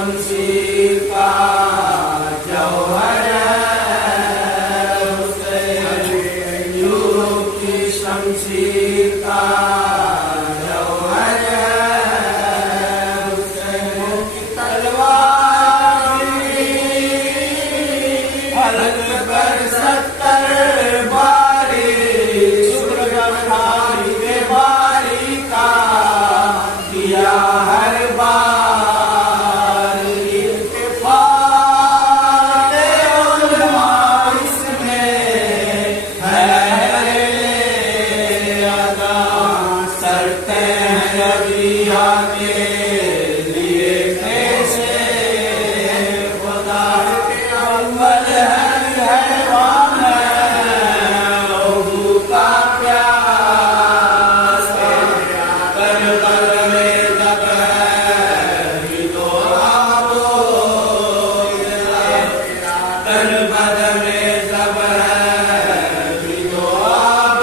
شمشیر کا جوہر شمشیر کا جوہر حسین کی تلوار حلق پر 70 باری سرخاری بے باری کا کیا ہر بار اتفاق علماء اس میں ہے کے لیے کیسے خدا کے اول حیوان لہو کا پیاس کر میں جب ہے تو آب کر میں جب ہے تو آب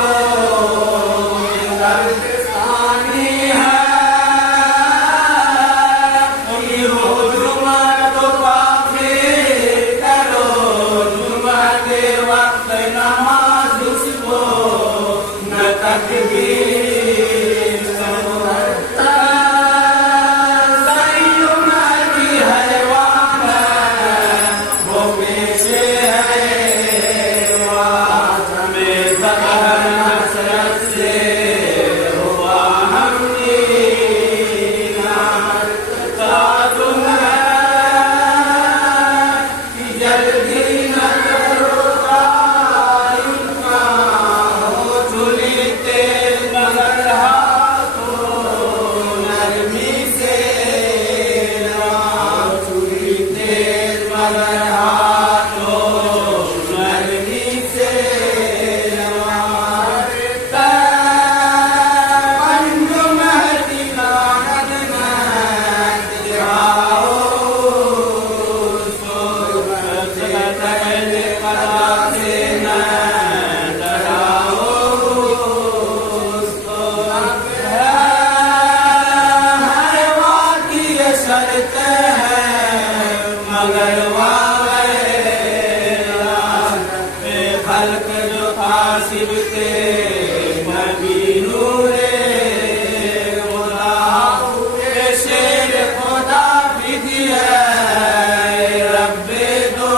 نماز اس کو نہ تکبیر سیدنا کی حیوان وہ پیچھے ہے ہمیں ظہر حسرت سے ہوا ہم تم ہے جلدی مگر خلق جو قاسب کے نبی نور خدا شیر خدا بھی دیا رب دو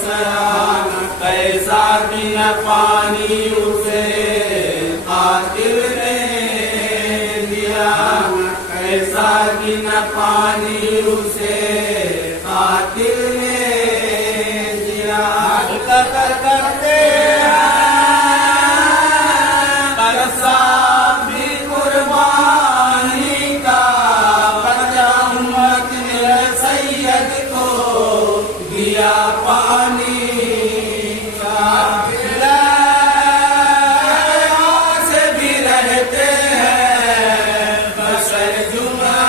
سران کیسا بھی نہ پانی اسے قاتل نے دیا کیسا بھی نہ پانی اسے قاتل نے دیا کرتے بھی قربانی کا بچہ امت نے سید کو دیا پانی کا سے بھی رہتے ہیں بشر جمعہ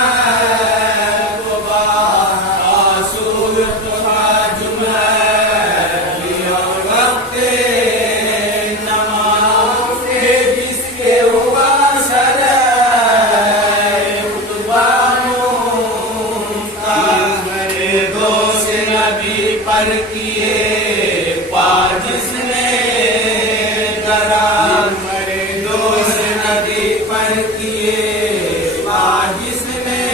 پر کیے پا جس نے ذرا مرے دوست ندی پر کیے پا جس نے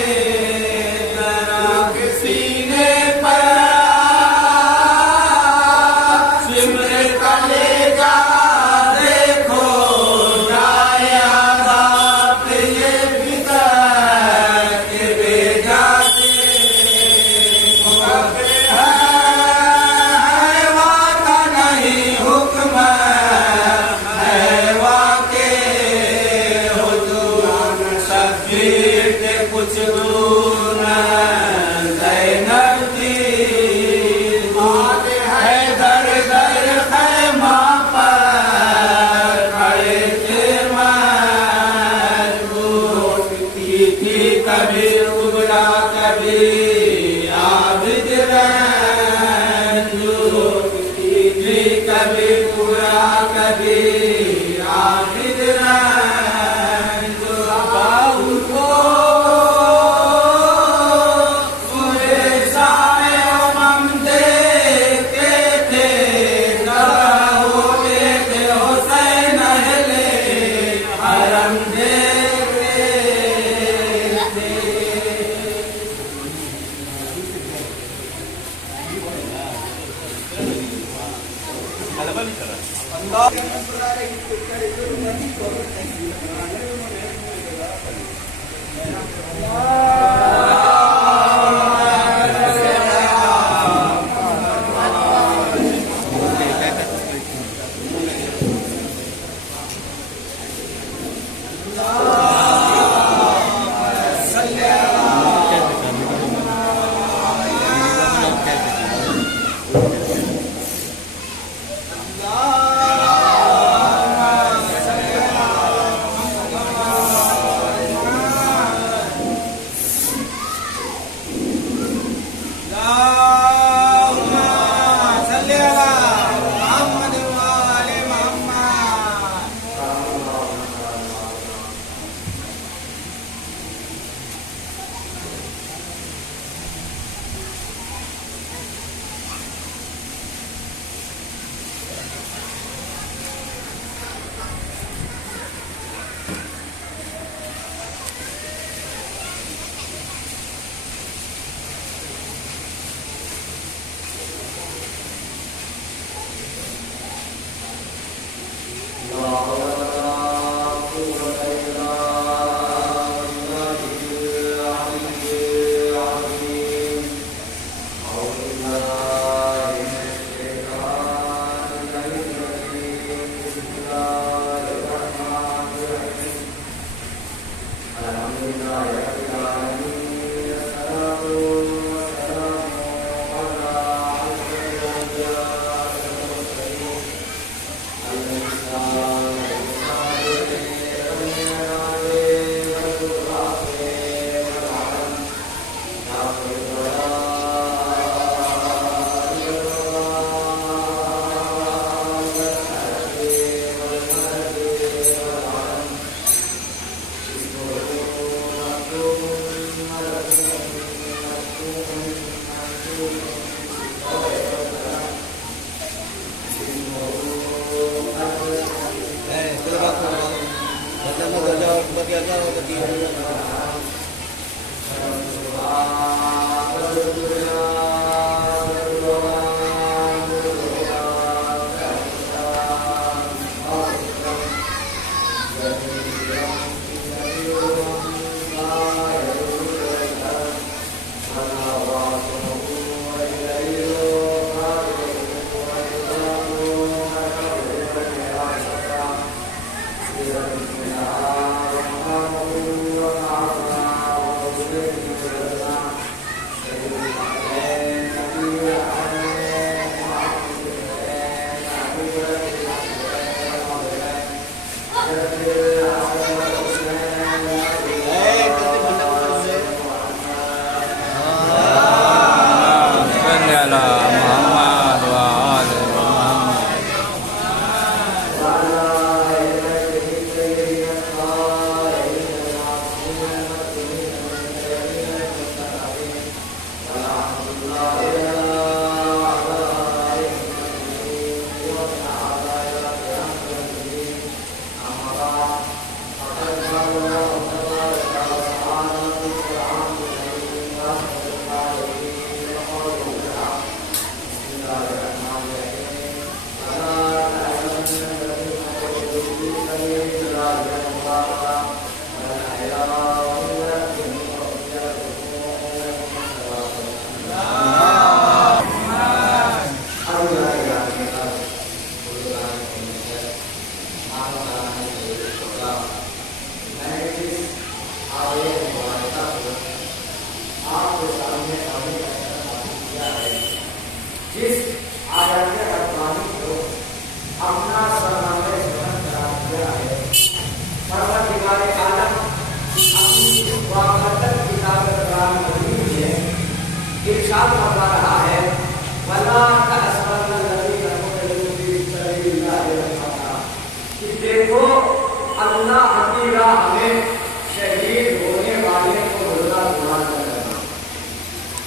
ذرا سینے پر سمر کلے جا دیکھو جائے آزاد یہ پتا کہ بے جاتے کچھ دور زینب جی ہے در در خیمہ پر کھڑے تھے مجبور تھی کبھی کبرا کبھی عابد رنجور تھی کبھی کبرا کبھی عابد رنجور باہو کو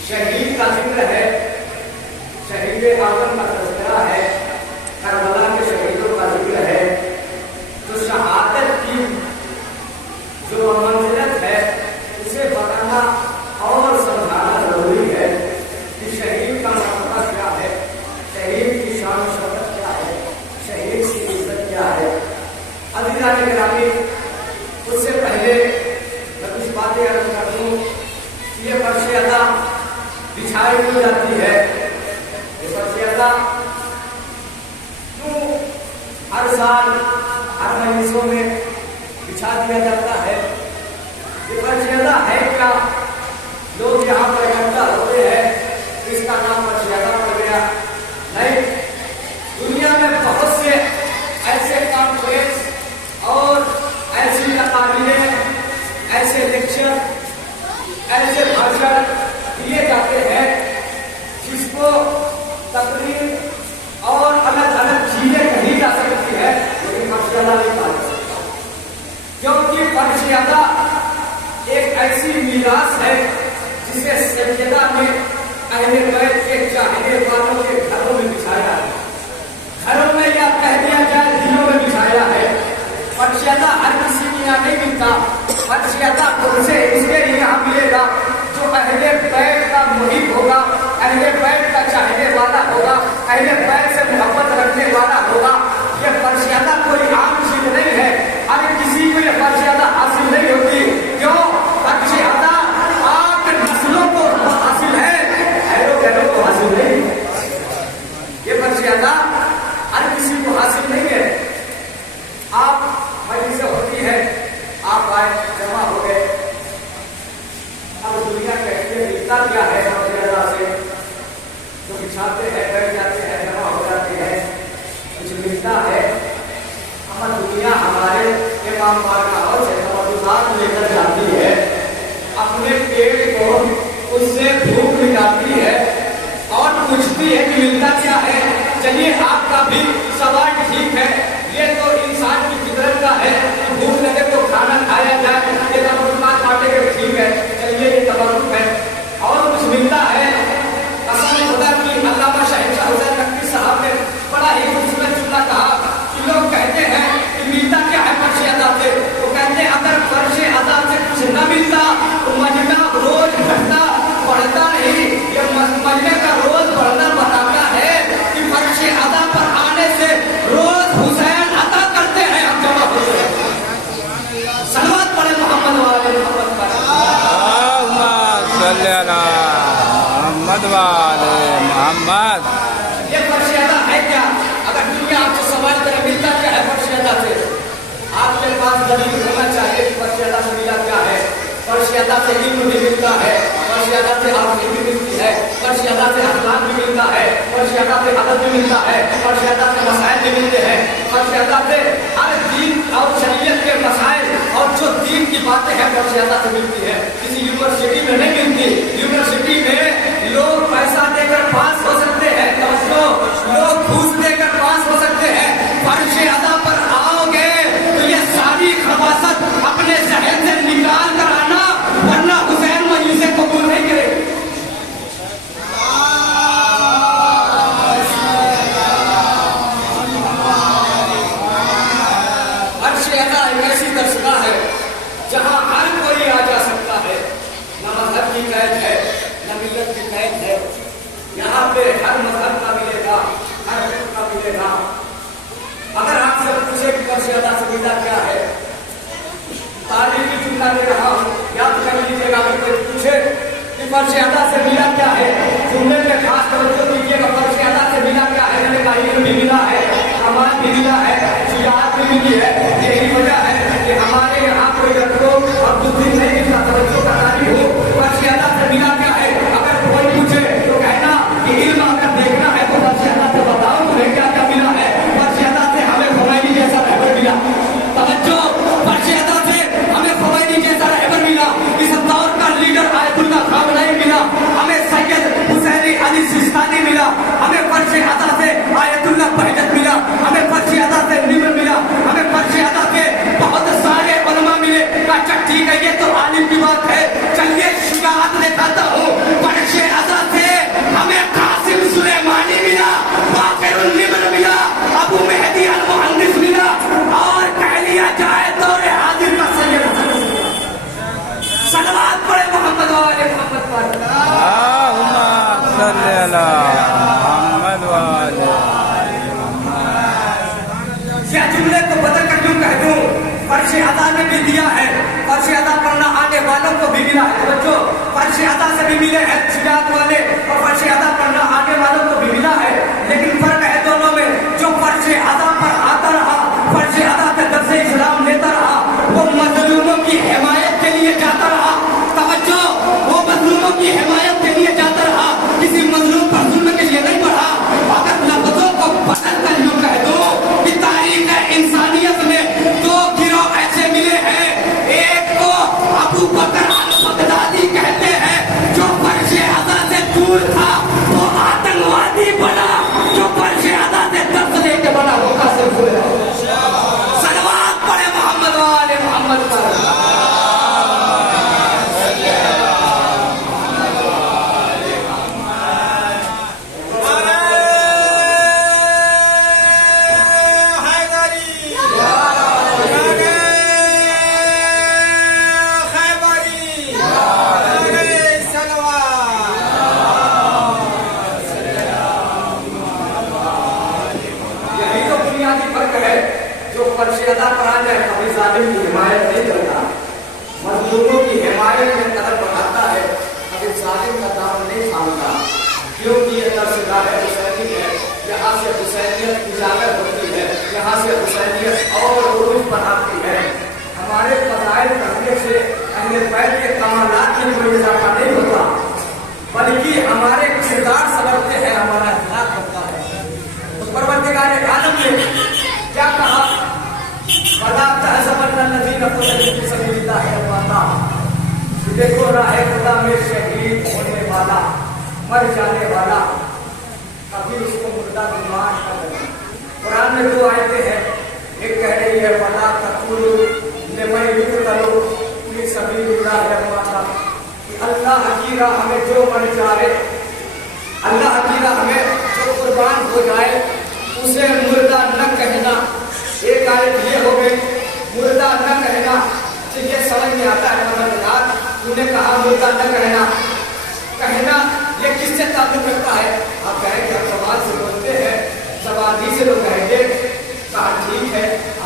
شہید کا ذکر ہے، شہید اعظم کا تذکرہ گرامی، اس سے پہلے میں کچھ باتیں عرض کر دوں کہ یہ فرش ادا بچھائی ہو جاتی ہے، یہ فرش ادا کیوں ہر سال ہر مجلسوں میں بچھا دیا جاتا ہے؟ یہ فرش ادا ہے کیا؟ لوگ یہاں پر اکٹھا ہوتے ہیں، اس کا نام فرش ادا پڑ گیا؟ نہیں، دنیا میں بہت سے ایسے کانفرنس اور ایسی تقاریریں، ایسے لیکچر، ایسے بھاشن دیے جاتے ہیں جس کو تقریر اور الگ الگ چیزیں کہی جا سکتی ہے، لیکن فرش ادا نہیں کہا جا سکتا، کیونکہ فرش ادا ایک ایسی میراث ہے جسے سیدہ نے اہل بیت کے چاہنے والوں کے گھروں میں بچھایا ہے، گھروں میں یا کہہ دیا جائے دلوں میں بچھایا ہے۔ فرش ادا ہر کسی کے یہاں نہیں ملتا، فرش ادا خود سے اس کے یہاں ملے گا جو اہل بیت کا محب ہوگا، اہل بیت کا چاہنے والا ہوگا، اہل بیت سے محبت رکھنے والا ہوگا۔ یہ فرش ادا کوئی عام چیز نہیں ہے، ہر کسی کو یہ فرش ادا حاصل نہیں ہوتی، کیوں؟ فرش ادا آپ نسلوں کو حاصل ہے، ایرو گیروں کو حاصل نہیں۔ یہ فرش ادا ہر کسی کو حاصل نہیں ہے۔ آپ مجلس ہوتی ہے، آپ آئے، جمع ہو گئے، اب دنیا کہتی ہے ملتا کیا ہے فرش ادا سے؟ جو بچھاتے ہیں، بیٹھ جاتے ہیں، جمع ہو جاتے ہیں، کچھ ملتا ہے؟ ہم دنیا ہمارے امام بارگاہوں سے تبرکات لے کر جاتی ہے، اپنے پیٹ کو اس سے بھوک مٹاتی ہے اور پوچھتی ہے کہ ملتا کیا ہے؟ چلیے آپ کا بھی سوال ٹھیک ہے، یہ تو انسان کی فطرت کا ہے، بھوک لگے تو کھانا کھایا جائے، یہ تبرکات بانٹے گا، ٹھیک ہے، چلیے یہ تبرک ہے۔ اور کچھ ملتا ہے؟ قسم خدا کی علامہ شہنشاہ حسین نقوی صاحب نے بڑا ہی خوبصورت جملہ کہا کہ لوگ کہتے ہیں کہ ملتا کیا ہے فرش ادا سے؟ وہ کہتے ہیں اگر فرش ادا سے کچھ نہ ملتا تو مجمع روز گھٹتا بڑھتا نہیں۔ یہ مجمع کا روز بڑھنا بتاتا ہے کہ فرش ادا پر آنے سے روز حسین عطا کرتے ہیں، ہم جمع ہوتے ہیں۔ صلوات پڑھے محمد والے محمد پر، اللہم صلی علی محمد والے محمد۔ یہ فرش ادا ہے کیا؟ اگر دنیا آپ سے سوال کرے ملتا کیا ہے فرش ادا سے، آپ کے پاس دلیل ہونا چاہیے کہ فرش ادا سے ملا کیا ہے۔ فرش ادا سے علم بھی ملتا ہے، فرش ادا سے آمدنی بھی ملتی ہے، فرش ادا سے اخلاق بھی ملتا ہے، فرش ادا سے ادب بھی ملتا ہے، فرش ادا سے مسائل بھی ملتے ہیں، فرش ادا سے ہر دین اور شریعت کے مسائل اور جو دین کی باتیں ہیں فرش ادا سے ملتی ہے، کسی یونیورسٹی میں نہیں ملتی۔ یونیورسٹی میں لوگ پیسہ دے کر پاس ہو سکتے ہیں، لوگ گھوس دے کر پاس ہو سکتے ہیں، فرش ادا پر آؤ گے تو یہ ساری خباثت اپنے ذہن سے نکال کر آنا، ورنہ حسین مجلسیں قبول نہیں کرے۔ فرش ادا ایک ایسی درسگاہ ہے جہاں ہر کوئی آ جا سکتا ہے، نہ مذہب کی قید ہے نہ ملت کی قید ہے، یہاں پہ ہر مذہب کا ملے گا، ہر فقہ کا ملے گا۔ اگر آپ سے پوچھے کہ فرش ادا سے ملا کیا ہے، تعلیمی جملہ دے رہا ہوں، یاد کر لیجیے گا۔ اگر کوئی پوچھے کہ فرش ادا سے ملا کیا ہے، جملے میں خاص توجہ دیجیے گا۔ فرش ادا سے ملا کیا ہے؟ میں نے کہا علم بھی ملا ہے، امان بھی ملا ہے، شجاعت بھی ملی ہے۔ یہی وجہ ہے کہ ہمارے یہاں کوئی رکھو عبد الدین نہیں ملتا، توجہ کا تاریخ ہو۔ فرش ادا سے ملا کیا ہے؟ اگر کوئی پوچھے تو کہنا کہ علم اگر دیکھنا ہے تو فرش ادا سے بتاؤ تمہیں کیا کیا ملا ہے۔ فرش ادا سے ہمیں خمینی جیسا رہبر ملا، توجہ، فرش ادا سے ہمیں خمینی جیسا رہبر ملا، اس دور کا لیڈر آیت اللہ خامنئی ملا، ہمیں سید حسین علی سستانی ملا، ہمیں فرش ادا سے آیت اللہ بہجت ملا، ہمیں فرش ادا سے نمر ملا، ہمیں فرش ادا سے بہت سارے علماء ملے۔ اچھا ٹھیک ہے، یہ تو عالم کی بات ہے، چلیے شجاعت دکھاتا ہوں۔ فرش ادا سے ہمیں قاسم سلیمانی ملا، باقر النمر ملا، ابو مہدی المہندس ملا، اور کہہ لیا جائے دور حاضر کا سید حسن ملا۔ صلوات پڑھے محمد والے محمد پر، اللہم صلی علی محمد والے محمد۔ یا جملے کو بدل کر کیوں کہہ دوں فرش ادا نے بھی دیا ہے. فرش ادا پڑھنا آنے والوں کو بھی ملا ہے. بچوں فرش ادا سے بھی ملے ہیں شجاعت والے اور فرش ادا پڑھنا آنے والوں کو بھی ملا ہے. لیکن فرق ہے دونوں میں. جو فرش ادا پر آتا رہا, فرش ادا کے درس اسلام لیتا رہا, وہ مظلوموں کی حمایت کے لیے جاتا رہا. توجہ, وہ مظلوموں کی حمایت کے لیے جاتا رہا, کسی مظلوم پر ظلم کے لیے نہیں پڑھا. اگر لفظوں کو بدل کر یوں کہہ دو کہ تاریخ انسانیت میں دو گروہ ایسے ملے ہیں. ایک کو ابو بکر البغدادی کہتے ہیں جو فرش ادا سے دور تھا وہ آتنکوادی بنا, جو فرش ادا سے درس لے کے بنا وہ کیسے بھولے. صلوات پڑھے محمد والے محمد پر. ادا پر آ جائے کبھی ظالم کی حمایت نہیں کرتا, مظلوموں کی حمایت میں قدم بڑھاتا ہے, کبھی ظالم کا دام نہیں تھامتا. کیونکہ یہ درسگاہ حسینی ہے, یہاں سے حسینیت اجاگر ہوتی ہے, یہاں سے حسینیت اور عروج بناتی ہے. ہمارے فضائل کرنے سے اہل بیت کے کمالات میں کوئی اضافہ نہیں ہوتا, بلکہ ہمارے کردار سنورتے ہیں, ہمارا اخلاق ہوتا ہے. تو پروردگار عالم نے کیا کہا, وَلَا تَحْسَبَنَّ الَّذِينَ قُتِلُوا فِي سَبِيلِ اللَّهِ أَمْوَاتًا. دیکھو راہ خدا میں شہید ہونے والا, مر جانے والا, کبھی اس کو مردہ گمان نہ کرنا. قرآن میں دو آیتیں ہیں, ایک کہہ رہی ہے وَلَا تَقُولُوا لِمَن يُقْتَلُ فِي سَبِيلِ اللَّهِ أَمْوَاتًا, کہ اللہ کی راہ میں جو مر جائے, اللہ کی راہ میں جو قربان ہو جائے اسے مردہ نہ کہنا. ایک آیت یہ ہو گئی مردہ نہ کہنا. تو یہ سمجھ میں آتا ہے پروردگار تو نے کہا مردہ نہ کہنا, کہنا یہ کس سے تعلق رکھتا ہے. آپ کہیں کہ آپ زبان سے بولتے ہیں, زبان ہی سے لوگ کہیں گے, کہا ٹھیک ہے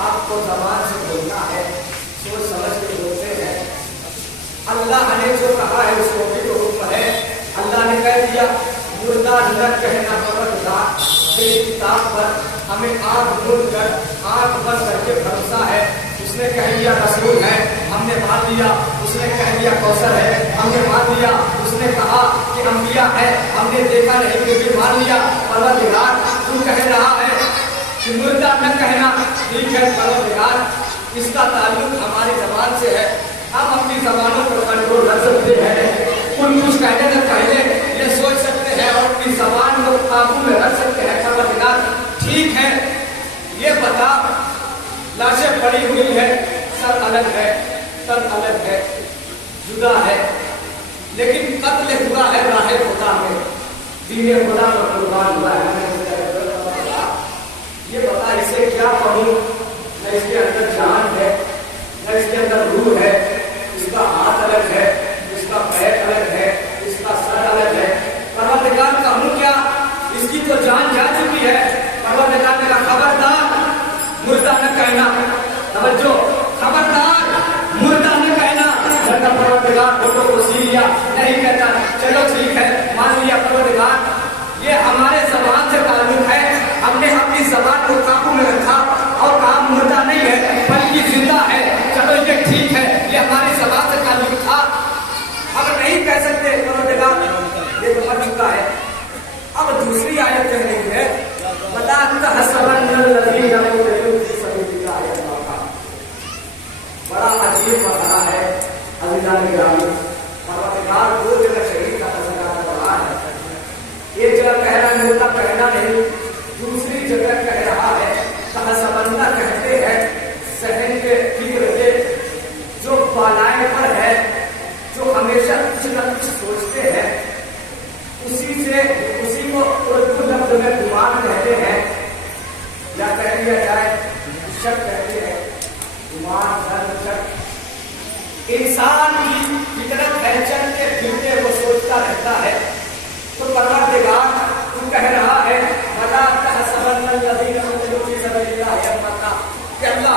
آپ کو زبان سے بولنا ہے, سوچ سمجھ کے بولتے ہیں. اللہ نے جو کہا ہے اس کو بھی تو حکم ہے. اللہ نے کہہ دیا مردہ نہ کہنا. پروردگار تیری کتاب پر ہمیں آنکھ مڑ کر آنکھ بند کر کے بھروسہ ہے. اس نے کہہ دیا رسول ہے, ہم نے مان لیا. اس نے کہہ دیا کوثر ہے, ہم نے مان لیا. اس نے کہا کہ انبیاء ہے, ہم نے دیکھا نہیں کہ بھی مان لیا. پروردگار تو کہہ رہا ہے کہ مردہ نہ کہنا, ٹھیک ہے پروردگار اس کا تعلق ہماری زبان سے ہے, ہم اپنی زبانوں پر کنٹرول کر سکتے ہیں. کچھ کہنے سے پہلے یہ سوچ سکتے ہیں اور اپنی زبان کو قابو میں رکھ سکتے ہیں. پروردگار ٹھیک ہے یہ بتا لاشیں پڑی ہوئی ہے, سر الگ ہے, تن الگ ہے, جدا ہے, لیکن قتل ہوا ہے راہ خدا میں, دین خدا پر قربان ہوا ہے. یہ بتا اسے کیا پڑھوں, نہ اس کے اندر جان ہے نہ اس کے اندر روح ہے, اس کا ہاتھ الگ ہے, اس کا پیر الگ ہے, اس کا سر الگ ہے. پروردگار کہوں کیا, اس کی تو جان جا چکی ہے. پروردگار نے کہا خبردار مردہ نہ کہنا. توجہ, خبردار مردہ نہ کہنا. جب پروردگار فوٹو کو سی لیا نہیں کہتا چلو ٹھیک ہے مان لیا. پروردگار یہ ہمارے زبان سے تعلق ہے, ہم نے اپنی زبان کو قابو میں رکھا اور کام مردہ نہیں ہے بلکہ زندہ ہے. چلو یہ ٹھیک ہے, یہ ہماری زبان سے تعلق تھا, ہم نہیں کہہ سکتے پروردگار یہ تو مر چکا ہے. اب دوسری آیت کہہ رہی ہے وَلَا تَحْسَبَنَّ الَّذِينَ قُتِلُوا فِي سَبِيلِ اللَّهِ أَمْوَاتًا. بڑا عجیب مرحلہ ہے عزیزان گرامی. پروردگار دو جگہ شہید کا تذکرہ کر رہا ہے. ایک جگہ کہہ رہا ہے مردہ کہنا نہیں, دوسری جگہ کہہ رہا ہے تحسبنہ کہتے ہیں ذہن کے فکر کے جو بالائے پر ہے, جو ہمیشہ کچھ نہ کچھ سوچتے ہیں, اسی کو اردو لفظ میں گمان کہتے ہیں, یا کہہ دیا جائے شک کہتے ہیں. گمان دھرم شک انسان کی فطرت ہے, چلتے پھرتے وہ سوچتا رہتا ہے. تو پروردگار تو کہہ رہا ہے وَلَا تَحْسَبَنَّ الَّذِينَ قُتِلُوا فِي سَبِيلِ اللَّهِ أَمْوَاتًا, کہ اللہ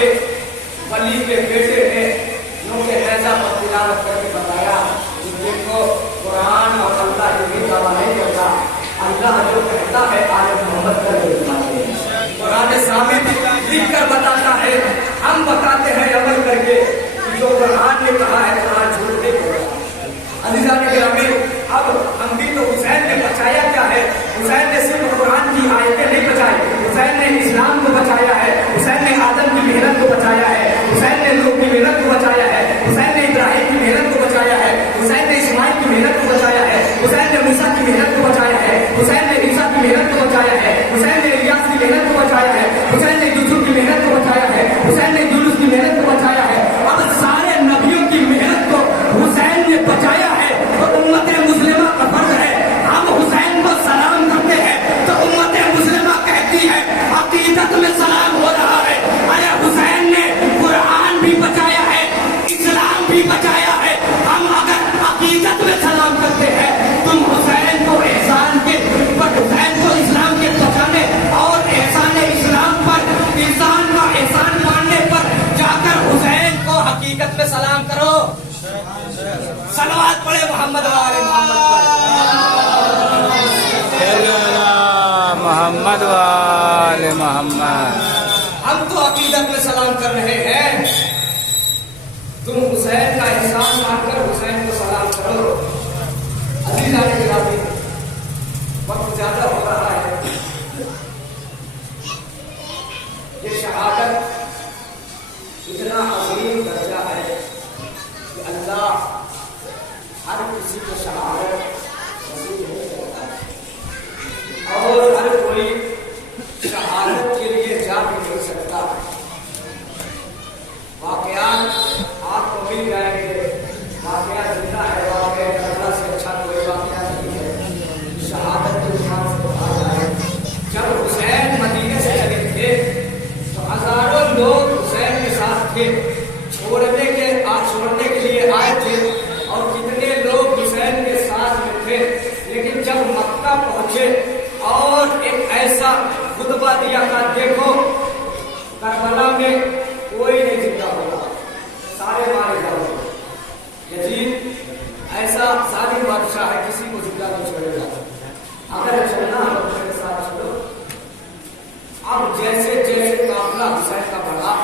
کے ولی کے بیٹے نے نوک نیزہ پر تلاوت کر کے بتایا کہ دیکھو قرآن اور اللہ یہ دعویٰ نہیں کرتا، اللہ جو کہتا ہے آل محمد کر کے بتاتے ہیں، قرآن ثابت لکھ کر بتاتا ہے، ہم بتاتے ہیں عمل کر کے کہ جو قرآن نے کہا ہے قرآن جھوٹ نہیں بولتا۔ عزیزان گرامی، اب ہم بھی تو حسین نے بچایا کیا ہے؟ حسین نے صرف قرآن کی آیتیں نہیں بچائی، حسین نے اسلام کو بچایا ہے، حسین نے آدم کی محنت کو بچایا ہے، حسین نے لوگ کی محنت کو بچایا ہے، حسین نے ابراہیم کی محنت کو بچایا ہے، حسین نے اسماعیل کی محنت کو بچایا ہے، حسین نے موسیٰ کی محنت کو بچایا ہے، حسین نے عیسیٰ کی محنت کو بچایا ہے، حسین نے الیاس کی محنت کو بچایا ہے، حسین نے یوسف کی محنت کو بچایا ہے، حسین نے یونس کی محنت کو بچایا ہے۔ اب سارے نبیوں کی محنت کو حسین نے بچایا ہے، اور امت مسلمہ کا فرض ہے ہم حسین کو سلام کرتے ہیں تو امت مسلمہ کہتی ہے عقیدت میں سلام ہو رہا ہے۔ ارے حسین نے قرآن بھی بچایا ہے، اسلام بھی بچایا ہے، ہم اگر عقیدت میں سلام کرتے ہیں تم حسین کو احسان کے پر حسین کو اسلام کے بچانے اور احسان اسلام پر انسان کا احسان ماننے پر جا کر حسین کو حقیقت میں سلام کرو۔ صلوات پڑھے محمد والے محمد محمد والے محمد۔ ہم تو عقیدت میں سلام کر رہے ہیں، تم حسین کا احسان مان کر حسین کو سلام کرو۔ عزیزان گرامی، وقت زیادہ ہو رہا ہے، یہ شہادت اتنا عظیم درجہ ہے کہ اللہ ہر کسی کو شہادت نصیب نہیں کرتا ہے، اور ہر کوئی شہادت کے لیے جا بھی نہیں سکتا۔ واقعات آپ کو مل جائیں گے، واقعہ زندہ ہے، واقعہ کربلا سے اچھا کوئی واقعہ نہیں ہے۔ شہادت کے نام سے بتا جائے، جب حسین مدینے سے چلے تھے تو ہزاروں لوگ حسین کے ساتھ تھے، چھوڑنے کے لیے آئے تھے، اور کتنے لوگ حسین کے ساتھ میں تھے، لیکن جب مکہ پہنچے اور ایک ایسا خطبہ دیا کہ دیکھو کربلا میں کوئی نہیں زندہ ہوگا، سارے مارے جاؤ گے۔ یزید ایسا ظالم بادشاہ ہے، کسی کو زندہ نہیں چھوڑے گا، اگر چلنا ہے تو میرے ساتھ چلو۔ اب جیسے جیسے قافلہ حسین کا بڑھا،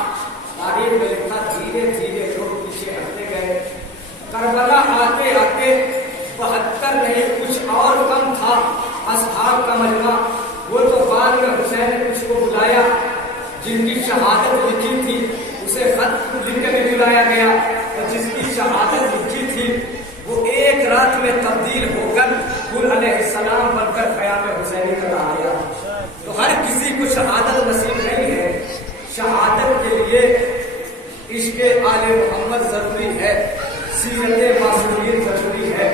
تاریخ میں لکھا دھیرے دھیرے لوگ پیچھے ہٹتے گئے۔ کربلا آتے آتے 72 نہیں کچھ اور کم تھا اصحاب کا مجمع، وہ تو بعد میں حسین نے کچھ کو بلایا، جن کی شہادت لکھی تھی اسے خط لکھ کے بھی بلایا گیا، اور جس کی شہادت لکھی تھی وہ ایک رات میں تبدیل ہو کر گل علیہ السلام بن کر قیام حسینی کا آیا۔ تو ہر کسی کو شہادت نصیب نہیں ہے، شہادت کے لیے عشق آل محمد ضروری ہے، سیرت معصومین ضروری ہے۔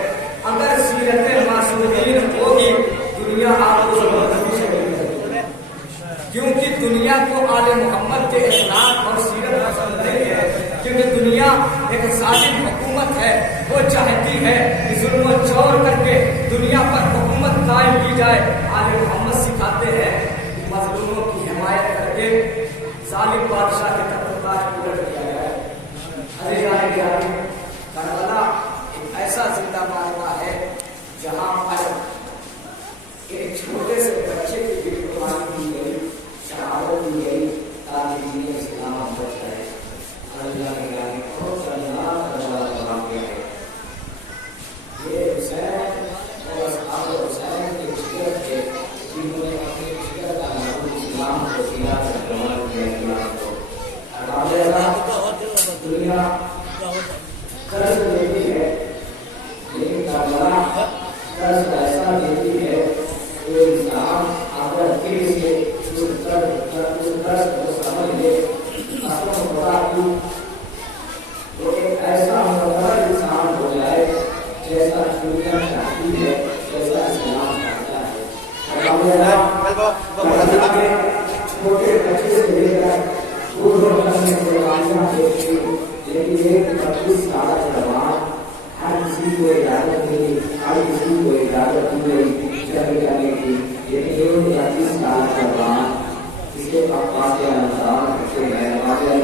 اگر سیرت معصومین ہوگی دنیا آپ کو زبردستی سے مل جائے گی، کیونکہ دنیا کو آل محمد کے اخلاق اور سیرت پسند نہیں ہے، کیونکہ دنیا ایک ظالم حکومت ہے، وہ چاہتی ہے کہ ظلم و جور کر کے دنیا پر حکومت قائم کی جائے۔ آل محمد سکھاتے ہیں کہ مظلوموں کی حمایت کر کے ظالم بادشاہ کے تخت تاج پلٹ کیا گیا ہے۔ عزیزان گرامی، کربلا ایک ایسا زندہ معرکہ ہے جہاں پر ایک چھوٹے سے بچے کی بھی قربانی دی گئی، شہادت دی گئی تاکہ دین اسلام بچ جائے۔ عزیزان گرامی، بہت سرناک کربلا واقعہ ہے یہ۔ حسین اور اصحاب حسین کے جگر تھے، جنہوں نے اپنے جگر کا نام اسلام کو دیا، استعمال کیا اسلام کو۔ دنیا قرض دیتی ہے، لیکن کربلا قرض ایسا دیتی ہے کہ انسان اگر دل سے اس قرض کو سمجھ لے، اصل خدا کی، وہ ایک ایسا مقرر انسان ہو جائے جیسا دنیا چاہتی ہے، جیسا اسلام چاہتا ہے۔ چھوٹے بچے سے لے کر بوڑھوں تک میں قربانیاں دیکھی، لیکن ایک 25 سالہ جوان ہر کسی کو اجازت ملی، ہر کسی کو اجازت ملی چلے جانے کی، لیکن ایک 25 سالہ جوان اس کے پاس واقعہ نظام رکھتے ہیں، واقعہ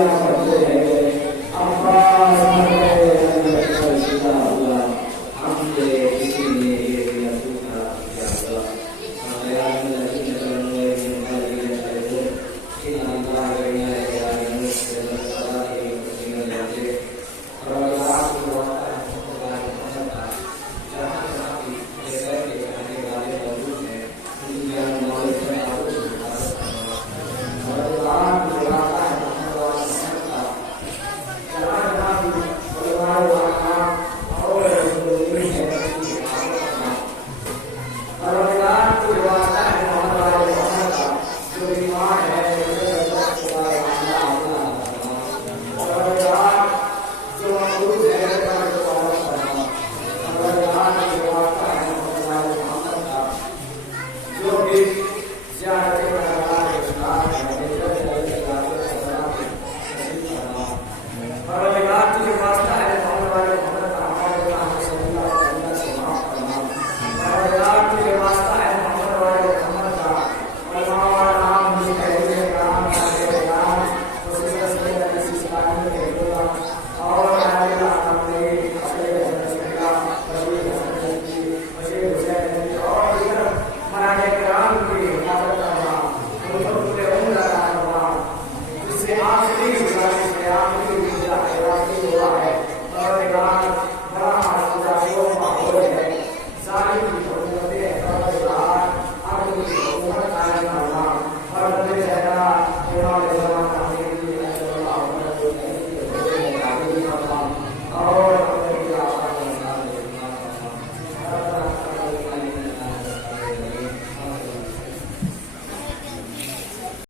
اللہ